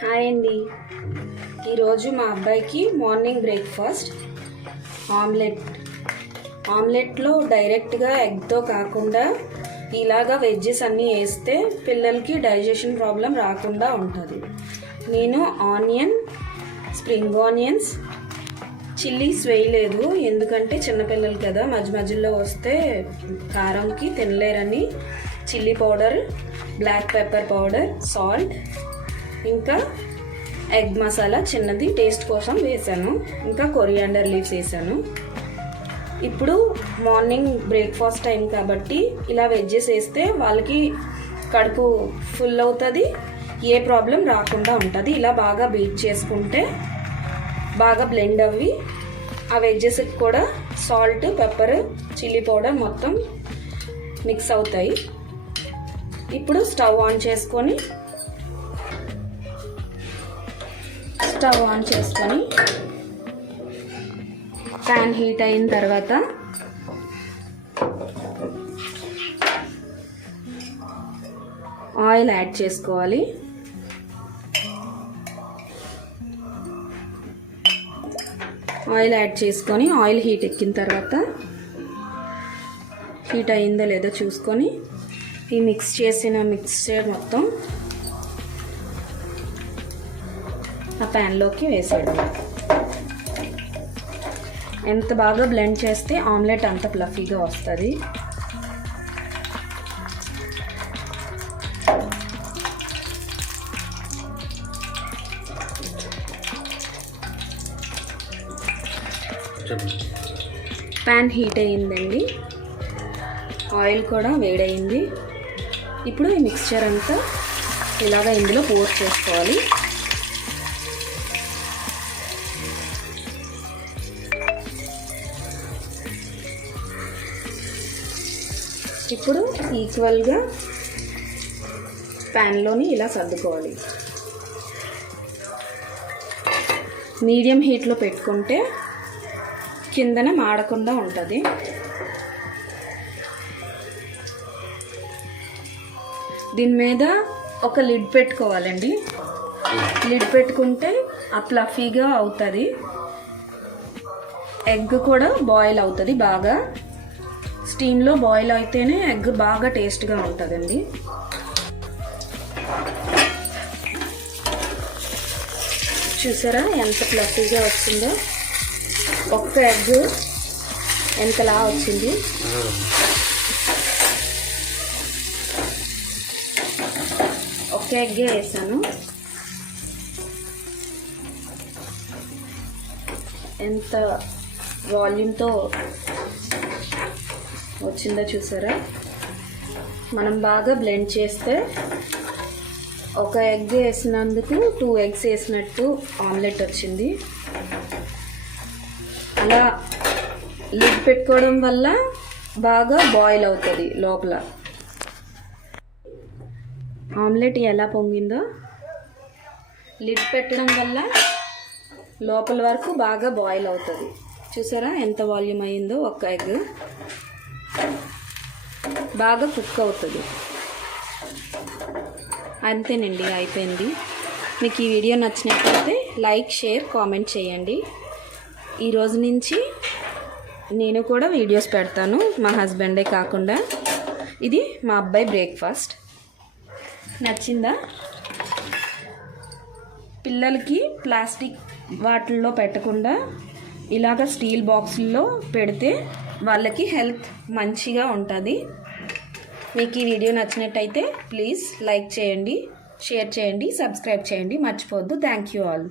Hi అండి. ఈరోజు మా అబ్బాయికి మార్నింగ్ బ్రేక్ఫాస్ట్ ఆమ్లెట్లో డైరెక్ట్గా ఎగ్తో కాకుండా ఇలాగా వెజ్జెస్ అన్నీ వేస్తే పిల్లలకి డైజెషన్ ప్రాబ్లం రాకుండా ఉంటుంది. నేను స్ప్రింగ్ ఆనియన్స్, చిల్లీస్ వేయలేదు, ఎందుకంటే చిన్నపిల్లలు కదా, మధ్యలో వస్తే కారంకి తినలేరని chilli powder, black pepper powder, salt, ఇంకా ఎగ్ మసాలా చిన్నది టేస్ట్ కోసం వేసాను, ఇంకా కొరియాండర్ లీవ్స్ వేసాను. ఇప్పుడు మార్నింగ్ బ్రేక్ఫాస్ట్ టైం కాబట్టి ఇలా వెజ్జెస్ వేస్తే వాళ్ళకి కడుపు ఫుల్ అవుతుంది, ఏ ప్రాబ్లం రాకుండా ఉంటుంది. ఇలా బాగా బీట్ చేసుకుంటే బాగా బ్లెండ్ అవ్వి ఆ వెజ్జెస్కి కూడా సాల్ట్, పెప్పర్, చిల్లీ పౌడర్ మొత్తం మిక్స్ అవుతాయి. ఇప్పుడు స్టవ్ ఆన్ చేసుకొని ప్యాన్ హీట్ అయిన తర్వాత ఆయిల్ యాడ్ చేసుకోవాలి. ఆయిల్ యాడ్ చేసుకొని ఆయిల్ హీట్ ఎక్కిన తర్వాత హీట్ అయిందో లేదో చూసుకొని ఈ మిక్స్చర్ మొత్తం ఆ ప్యాన్లోకి వేసేయడం. ఎంత బాగా బ్లెండ్ చేస్తే ఆమ్లెట్ అంత ఫ్లఫీగా వస్తుంది. ప్యాన్ హీట్ అయ్యిందండి, ఆయిల్ కూడా వేడయింది. ఇప్పుడు ఈ మిక్స్చర్ అంతా ఇలాగ ఇందులో పోర్ చేసుకోవాలి. ఇప్పుడు ఈక్వల్గా ప్యాన్లోని ఇలా సర్దుకోవాలి. మీడియం హీట్లో పెట్టుకుంటే కిందన మాడకుండా ఉంటుంది. దీని మీద ఒక లిడ్ పెట్టుకోవాలండి. లిడ్ పెట్టుకుంటే ఆ ఫ్లఫీగా అవుతుంది. ఎగ్ కూడా బాయిల్ అవుతుంది. బాగా స్టీమ్లో బాయిల్ అయితేనే ఎగ్ బాగా టేస్ట్గా ఉంటుందండి. చూసారా ఎంత ఫ్లఫీగా వచ్చిందో? ఒక్క ఎగ్ ఎంతలా వచ్చింది. ఒక్క ఎగ్గే వేసాను. ఎంత వాల్యూమ్తో వచ్చిందో చూసారా? మనం బాగా బ్లెండ్ చేస్తే ఒక ఎగ్ వేసినందుకు 2 eggs వేసినట్టు ఆమ్లెట్ వచ్చింది. అలా లిడ్ పెట్టుకోవడం వల్ల బాగా బాయిల్ అవుతుంది లోపల. ఆమ్లెట్ ఎలా పొంగిందో లిడ్ పెట్టడం వల్ల లోపల వరకు బాగా బాయిల్ అవుతుంది. చూసారా ఎంత వాల్యూమ్ అయిందో? ఒక్క ఎగ్ బాగా కుక్ అవుతుంది. అంతేనండి, అయిపోయింది. మీకు ఈ వీడియో నచ్చినట్లయితే లైక్, షేర్, కామెంట్ చేయండి. ఈరోజు నుంచి నేను కూడా వీడియోస్ పెడతాను, మా హస్బెండే కాకుండా. ఇది మా అబ్బాయి బ్రేక్ఫాస్ట్. నచ్చిందా? పిల్లలకి ప్లాస్టిక్ వాటిల్లో పెట్టకుండా ఇలాగ స్టీల్ బాక్సుల్లో పెడితే వాళ్ళకి హెల్త్ మంచిగా ఉంటుంది. మీకు ఈ వీడియో నచ్చినట్టయితే ప్లీజ్ లైక్ చేయండి, షేర్ చేయండి, సబ్స్క్రైబ్ చేయండి, మర్చిపోవద్దు. Thank you all.